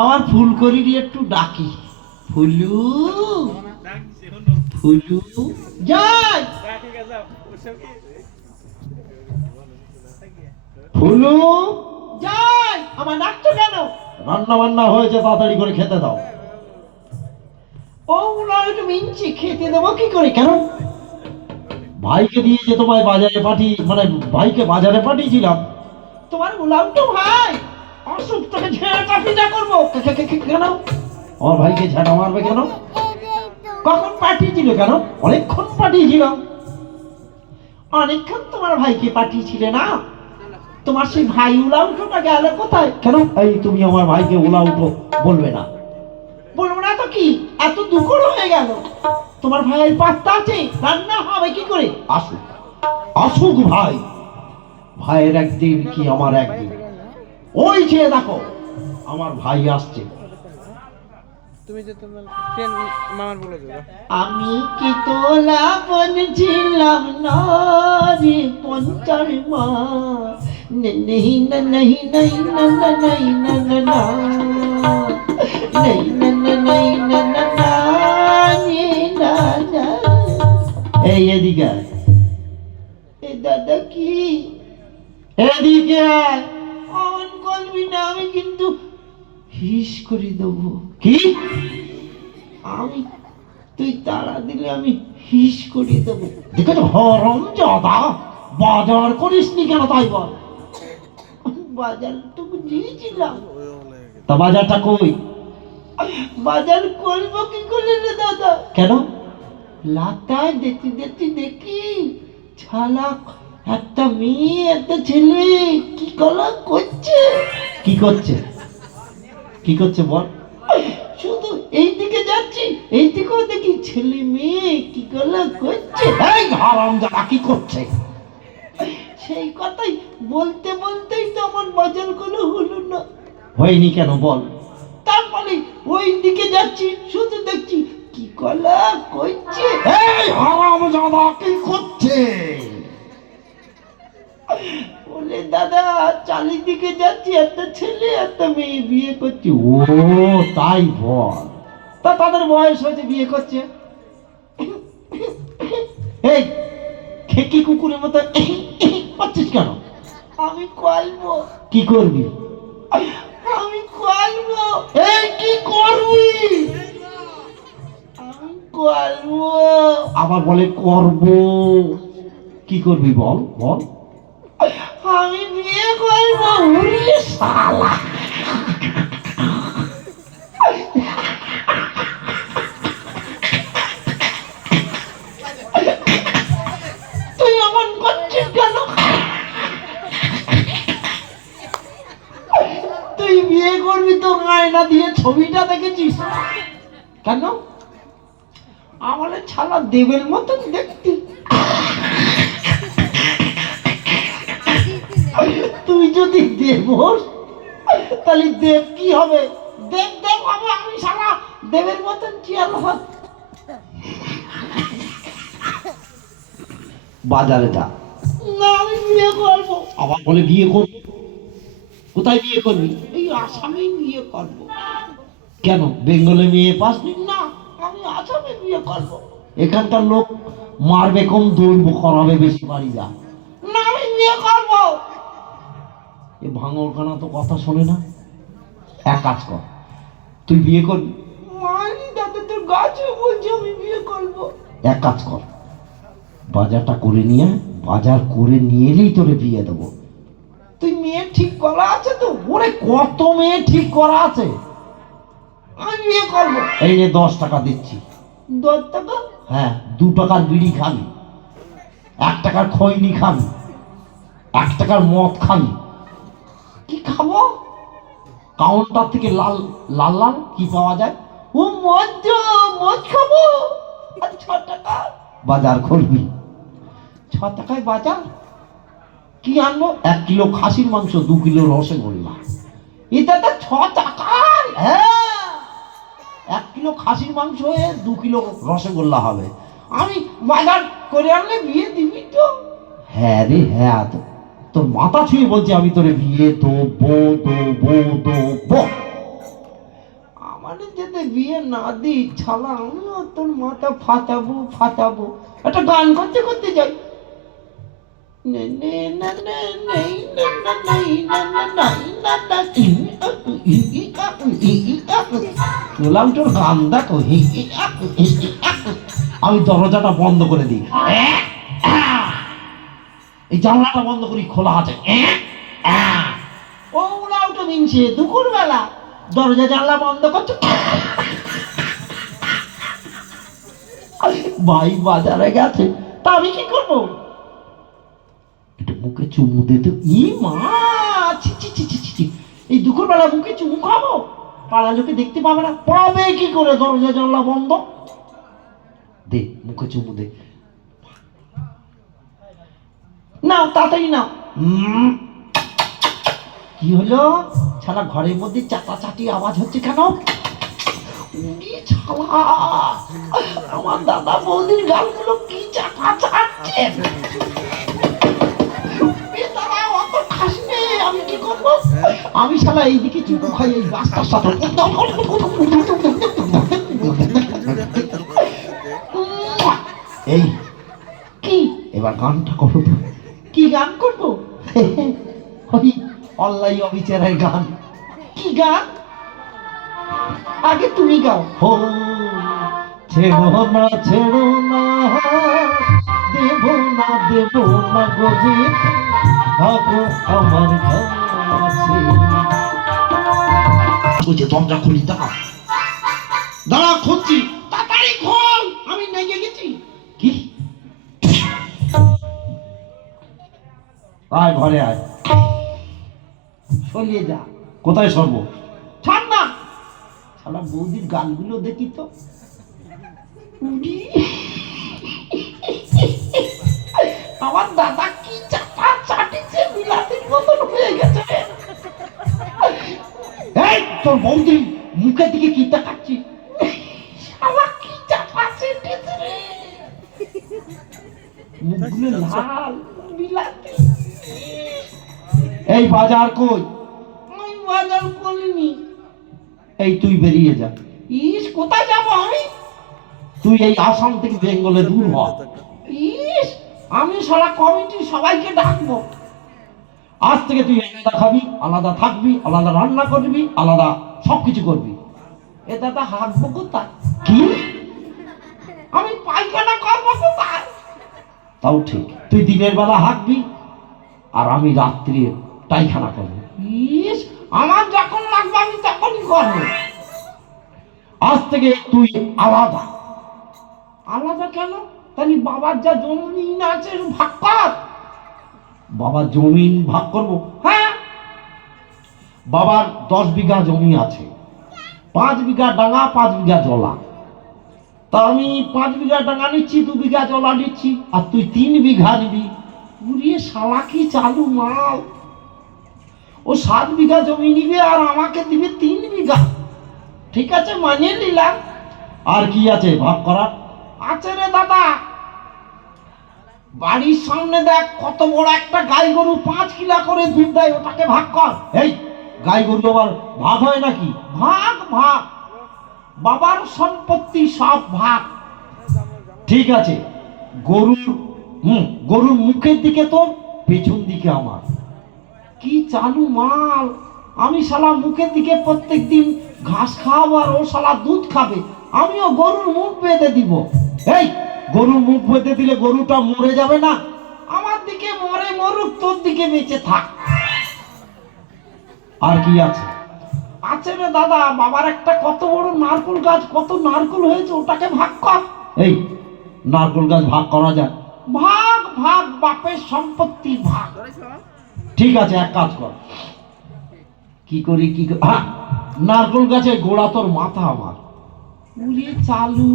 আমার ফুলকড়ি দিয়ে একটু ডাকি। ফুলু ফুলু যাই, ফুলু যাই, আমার ডাকছো কেন? রান্না বান্না হয়েছে, তাড়াতাড়ি করে খেতে দাও। ওগুলো একটু মিনছি, খেতে দেবো কি করে? কেন? ভাইকে দিয়ে যে তোমায় বাজারে পাঠিয়ে, মানে ভাইকে বাজারে পাঠিয়েছিলাম। তোমার উলাউটো ভাই অসুখ, তোকে ঝেঁটা পিটা করবো। কেন আমার ভাইকে ঝেঁটা মারবে কেন? কখন পাঠিয়েছিল? কেন অনেকক্ষণ পাঠিয়েছিলাম। অনেকক্ষণ তোমার ভাইকে পাঠিয়েছিলে না? তোমার সেই ভাই উলাউটোটা গেল কোথায়? কেন এই তুমি আমার ভাইকে উলাউটো বলবে না? বলবো না তো কি, এত দুপুর হয়ে গেল, তোমার ভাইয়ের পাত্তা আছে? রান্না হবে কি করে? আসুক আসুক ভাই, ভাইয়ের একদিন কি আমার একদিন। ওই যে দেখো আমার ভাই আসছে। তুমি যে তোমার ফ্রেন্ড মামার বলে দাও। আমি কি তোলা বলছিলাম না রে পঞ্চার মা, নেই না নেই নেই না না নেই না না না নেই না না নেই না না না না না। এই এদিকে আয়। এ দাদা কি এদিকে আয়। অন করবি না, আমি কিন্তু হিস করে দেবো। কি? আমি, তুই তাড়া দিলে আমি হিস করিয়ে দেবো। দেখেছো হরম জাদা, বাজার করিসনি কেন তাই বল? বাজারটুকু দিয়েছিলাম, তা বাজারটা কই? বাজার করবো কি করে রে দাদা? কেন? লাতায় দেখি দেখি দেখি ছালা একটা মেয়ে একটা ছেলে কি কলা করছে। কি করছে? কি করছে বল? শুধু এই দিকে যাচ্ছি, এই দিকেও দেখি ছেলে মেয়ে কি কলা করছে। এই হারামজাদা কি করছে? সেই কথাই বলতে বলতেই তো আমার বাজার গুলো হলো না। হয়নি কেন বল? তারপরে ওই দিকে যাচ্ছি, শুধু দেখছি কি কলা করছে। এই হারামজাদা কি করছে? বলে দাদা চারিদিকে যাচ্ছি, একটা ছেলে একটা মেয়ে বিয়ে করছে। ও তাই বল, তা তাদের বয়স হয়েছে, বিয়ে করছে। এই খেকি কুকুরের মতো পাচ্ছিস কেন? আমি কলবো। কি করবি? আমি কলবো। এই কি করবি? আমি কলবো। আবার বলে করবো। কি করবি বল বল? আমি বিয়ে করবো। উড়িয়ে শালা, তুই এমন করছিস কেন? তুই বিয়ে করবি তো আয়না দিয়ে ছবিটা দেখেছিস কেন? আমার ছালা দেবের মতন দেখতি। তুই যদি দেব হোস, তাহলে দেব কি হবে? দেব দেব হবে, আমি সারা দেবের মতন চিয়াল হব। বাজারে যা। না আমি বিয়ে করবো। আবার বলে বিয়ে করবো। কোথায় বিয়ে করবি? এই আসামে বিয়ে করবো। কেন বেঙ্গলে মেয়ে পাসনি? না আমি আসামে বিয়ে করবো। এখানকার লোক মারবে কম, দৌড় করাবে বেশি, বাড়ি যা। না আমি বিয়ে করবো। এ ভাঙরখানা তো কথা শোনে না। এক কাজ কর, তুই বিয়ে করবি। মানি দাদা তোর গাছে বলছে আমি বিয়ে করবো। এক কাজ কর, বাজারটা করে নিয়ে, বাজার করে নিয়ে এলেই তোরে বিয়ে দেবো। তুই মেয়ে ঠিক করা আছে তো? ওরে কত মেয়ে ঠিক করা আছে, আমি বিয়ে করবো। এই নে 10 টাকা দিচ্ছি। 10 টাকা? হ্যাঁ, 2 টাকার বিড়ি খাবি, 1 টাকার খৈনি খাবি, 1 টাকার মদ খাবি। কি খাবো? কাউন্টার থেকে লাল লাল লাল কি পাওয়া যায়? ও মদ, মদ খাবো। আর 6 টাকা বাজার করবি। 6 টাকায় বাজার কি আনবো? 1 কিলো খাসির মাংস, 2 কিলো রসগোল্লা। এটা তো 6 টাকায়। হ্যাঁ, 1 কিলো খাসির মাংস হয়ে 2 কিলো রসগোল্লা হবে। আমি বাজার করে আনলে বিয়ে দিবি তো? হ্যাঁ রে হ্যাঁ, তো তোর মাথা ছুঁয়ে বলছি আমি তোরে বিয়ে দেবো। আমার যদি বিয়ে না দিই ছালা আমিও তোর মাথা ফাটাবো। একটা গান করতে করতে যাই। বললাম তোর গান দেখো। আমি দরজাটা বন্ধ করে দিই, এই জানলাটা বন্ধ করি, খোলা আছে। ও উলাও তো মিনছে দুপুর বেলা দরজা জানলা বন্ধ করছো। ভাই বাজারে গেছে, তা আমি কি করবো? একটু মুখে চুমু দে তো। ই মা, ছি ছি ছি ছি ছি, এই দুপুর বেলা মুখে চুমু খাবো? পাড়া লোকে দেখতে পাবে না। পাবে কি করে? দরজা জানলা বন্ধ। দে মুখে চুমু দে। নাও তাড়াতাড়ি নাও। কি হলো? ছাড়া ঘরের মধ্যে চাটাচাটি আওয়াজ হচ্ছে কেন? আমার দাদা বৌদির গালগুলো কি চাটা চাটছে। আমি কি করবো? আমি শালা এইদিকে চুমু খাই, এই রাস্তার সাথে। এই কি এবার গানটা করো তো। কি গান করবো? ওই অল্লাই অবিচারের গান। কি গান? আগে তুমি গাও। হো ছেড়ো না দেব না গজি থাকো আমার কাছে। ওই যে দরজা খুলি, দাঁড়া খুঁজছি, তাড়াতাড়ি খোল, আমি নেগে গেছি। কি? আয় ঘরে আয়, সরিয়ে যা। কোথায় সরব? ছাড় না। শালা বৌদির গালগুলো দেখি তো। আমার দাদা কি চাটা চাটিছে, বিলাতির মতন হয়ে গেছে। এই তোর বৌদি মুখের দিকে কি তাকাচ্ছি? আমার কি চাপা চেটেছে রে, মুখগুলো লাল বিলাতি। এই বাজার কই? আমি বাজার করিনি। এই তুই বেরিয়ে যা। ইস কোথায় যাবো আমি? তুই এই আসাম থেকে বেঙ্গলে দূর হ। ইস আমি সারা কমিটির সবাইকে ডাকবো। আজ থেকে তুই আলাদা খাবি, আলাদা থাকবি, আলাদা রান্না করবি, আলাদা সবকিছু করবি। এ দাদা হাঁকবো কোথায়? কি আমি পায়খানা করবো কোথায়? তাও ঠিক, তুই দিনের বেলা হাঁকবি আর আমি রাত্রি পায়খানা করবো। ইস আমার যখন লাগবে আমি তখনই করবো। আজ থেকে তুই আলাদা। আলাদা কেন? তাহলে বাবার যা জমিন আছে ভাগ কর। বাবার জমিন ভাগ করবো? হ্যাঁ, বাবার 10 বিঘা জমি আছে, 5 বিঘা ডাঙা, 5 বিঘা জলা। তা আমি 5 বিঘা ডাঙা নিচ্ছি, 2 বিঘা জলা নিচ্ছি, আর তুই 3 বিঘা নিবি। উড়িয়ে শালা কি চালু মাল। ও 7 বিঘা জমি নিবে আর আমাকে দিবে 3 বিঘা। ঠিক আছে, মানিয়ে নিলাম। আর কি আছে ভাগ করার? আছে রে দাদা, বাড়ির সামনে দেখ কত বড় একটা গাই গরু 5 কিলো করে দুধ দেয়, ওটাকে ভাগ কর। এই গাই গরু আবার ভাগ হয় নাকি? ভাগ ভাগ, বাবার সম্পত্তি সব ভাগ। ঠিক আছে, গরুর মুখের দিকে তোর, পেছন দিকে আমার। কি চালু মাল। আমি শালা মুখের দিকে প্রত্যেকদিন ঘাস খাওয়াবো আর ও শালা দুধ খাবে। আমিও গরুর মুখ বেঁধে দিব। এই গরুর মুখ বেঁধে দিলে গরুটা মরে যাবে না? আমার দিকে মরে মরুক, তোর দিকে বেঁচে থাক। আর কি আছে? আছে রে দাদা, বাবার একটা কত বড় নারকেল গাছ, কত নারকেল হয়েছে, ওটাকে ভাগ কর। এই নারকেল গাছ ভাগ করা যায়? ভাগ ভাগ, বাপের সম্পত্তি ভাগ। ঠিক আছে, এক কাজ কর। কি করি? হ্যাঁ, নারকেল গাছের গোড়া তোর, মাথা আমার। উড়ে চালু,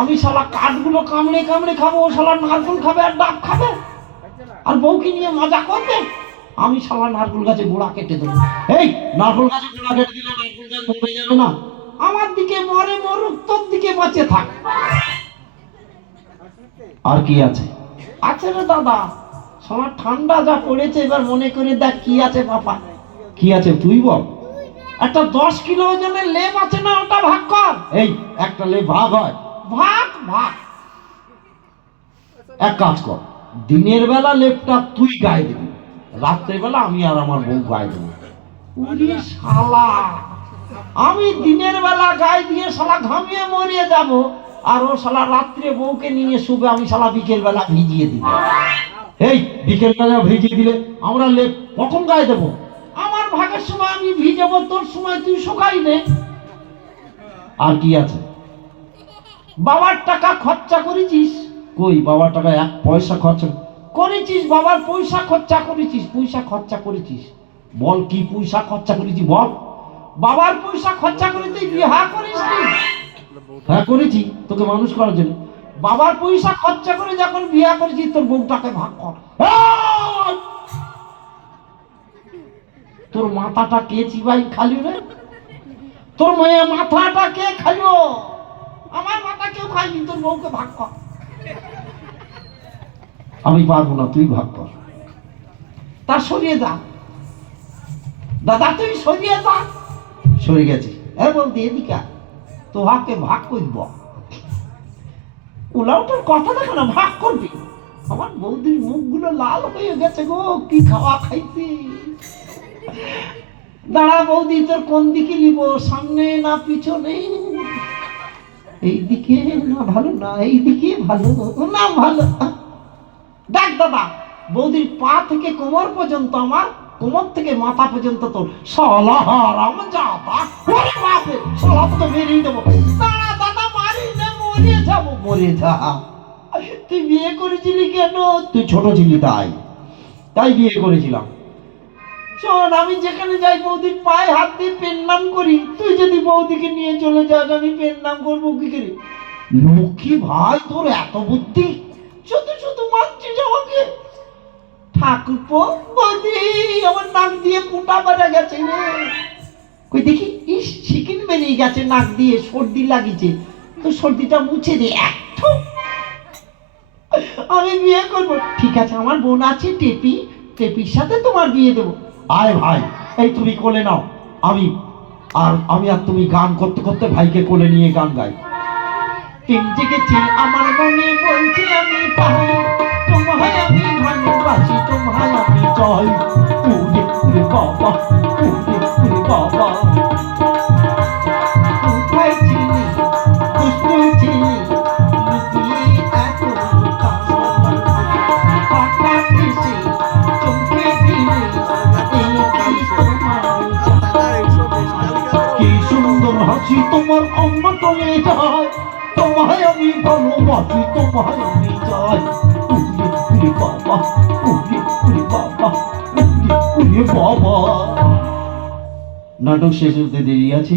আমি শালা কাঠগুলো কামড়ে কামড়ে খাবো, ও শালা নারকেল খাবে আর ডাব খাবে আর বউকে নিয়ে মজা করবে। আমি শালা নারকেল গাছে গোড়া কেটে দেবো। এই নারকেল গাছে গোড়া কেটে দিলে নারকেল গাছ মরে যাবে না? আমার দিকে মরে মরুক, তোর দিকে বাঁচে থাক। আর কি আছে? আছে রে দাদা, শালা ঠান্ডা যা পড়েছে, এবার মনে করে দেখ কি আছে বাবা, কি আছে তুই বল। একটা 10 কিলো ওজনের লেপ আছে না, ওটা ভাগ কর। এই একটা লেপ ভাগ হয়, ভাগ ভাগ। এক কাজ কর, দিনের বেলা লেপটা তুই গায়ে দিবি, রাত্রের বেলা আমি আর আমার বউ গায়ে দেবো। উরি শালা, আমি দিনের বেলা গায়ে দিয়ে শালা ঘামিয়ে মরিয়ে যাব, আর ও শালা রাত্রে বউকে নিয়ে শুবে, আমি শালা বিকেল বেলা ভিজিয়ে দিব। এই বিকেল বেলা ভিজিয়ে দিলে আমরা লেপ কখন গায়ে দেবো? আমার ভাগের সময় আমি ভিজাবো, তোর সময় তুই শুকাই নে। আর কি আছে? বাবার টাকা খরচা করেছিস? কই বাবার টাকা এক পয়সা খরচা করেছিস? বাবার পয়সা খরচা করেছিস? পয়সা খরচা করেছিস? বল কি পয়সা খরচা করেছি বল। বাবার পয়সা খরচা করে তুই বিবাহ করিস নি? হ্যাঁ করেছি, তোকে মানুষ করার জন্য। বাবার পয়সা খরচা করে যখন বিয়ে করেছিস, তোর বউটাকে ভাগ কর। এই! তোর মাথাটা কে চিবাই খালি রে? তোর মেয়ে মাথাটা কে খাইলো? আমার মাথা কেউ খাইনি, তোর বউকে ভাগ কর। আমি পারবো না, তুই ভাগ কর। তা সরিয়ে যা দাদা, তুই সরিয়ে যা। সরে গেছি। হ্যাঁ বলতে এদিকে তোহাকে ভাগ করব। ওলাউটার কথা দেখো না, ভাগ করবি। আমার বৌদির মুখগুলো লাল হয়ে গেছে গো, কি খাওয়া খাইছি। দাঁড়া বৌদি, তোর কোন দিকে নিব, সামনে না পিছনে? এইদিকে না ভালো, না এইদিকে ভালো, না ভালো। দেখ দাদা, বৌদির পা থেকে কোমর পর্যন্ত আমার, কোমর থেকে মাথা পর্যন্ত তোর। শালা হারাম জাদা, ওরে বাপরে, শালা তো মেরেই দেবো। দাঁড়া দাদা, মারি না, মরে যাবো। মরে যা। তুই বিয়ে করেছিলি কেন? তুই ছোট ছিলি তাই বিয়ে করেছিলাম। শোন, আমি যেখানে যাই বৌদির পায়ে হাত দিয়ে পেন্নাম করি। তুই যদি বৌদিকে নিয়ে চলে যাস, আমি পেন্নাম করবো কি করে? লক্ষ্মী ভাই, তোর এত বুদ্ধি, শুধু শুধু মারছিস আমাকে। ঠাকুরপো, বৌদি আমার নাক দিয়ে ফুটা বেড়ে গেছে রে। কই দেখি, ইস শিকিন বেরিয়ে গেছে নাক দিয়ে, সর্দি লাগিছে। তো সর্দিটা মুছে দে। আমি বিয়ে করবো। ঠিক আছে, আমার বোন আছে টেপি, টেপির সাথে তোমার বিয়ে দেবো। আয় ভাই, এই তুমি কোলে নাও। আমি আর তুমি গান করতে করতে ভাইকে কোলে নিয়ে গান গাই। তিন জেগেছি আমার মনে, বলছি আমি তাই, তোমায় আমি ভালোবাসি, তোমায় আমি চাই। উড়ে উড়ে বাবা, উড়ে উড়ে বাবা। কোথায় ছিলি দুষ্টু ছিলি, লুকিয়ে এত হঠাৎ এসে চমকে দিলে, এই কি তোমার? কি সুন্দর হাসি তোমার, অমৃতলে যায়। তোমায় আমি ভালোবাসি, তোমায় আমি চাই। উড়ে উড়ে বাবা, উড়ে উড়ে বাবা, উড়ে উড়ে বাবা। নাটক শেষ হতে দেরি আছে।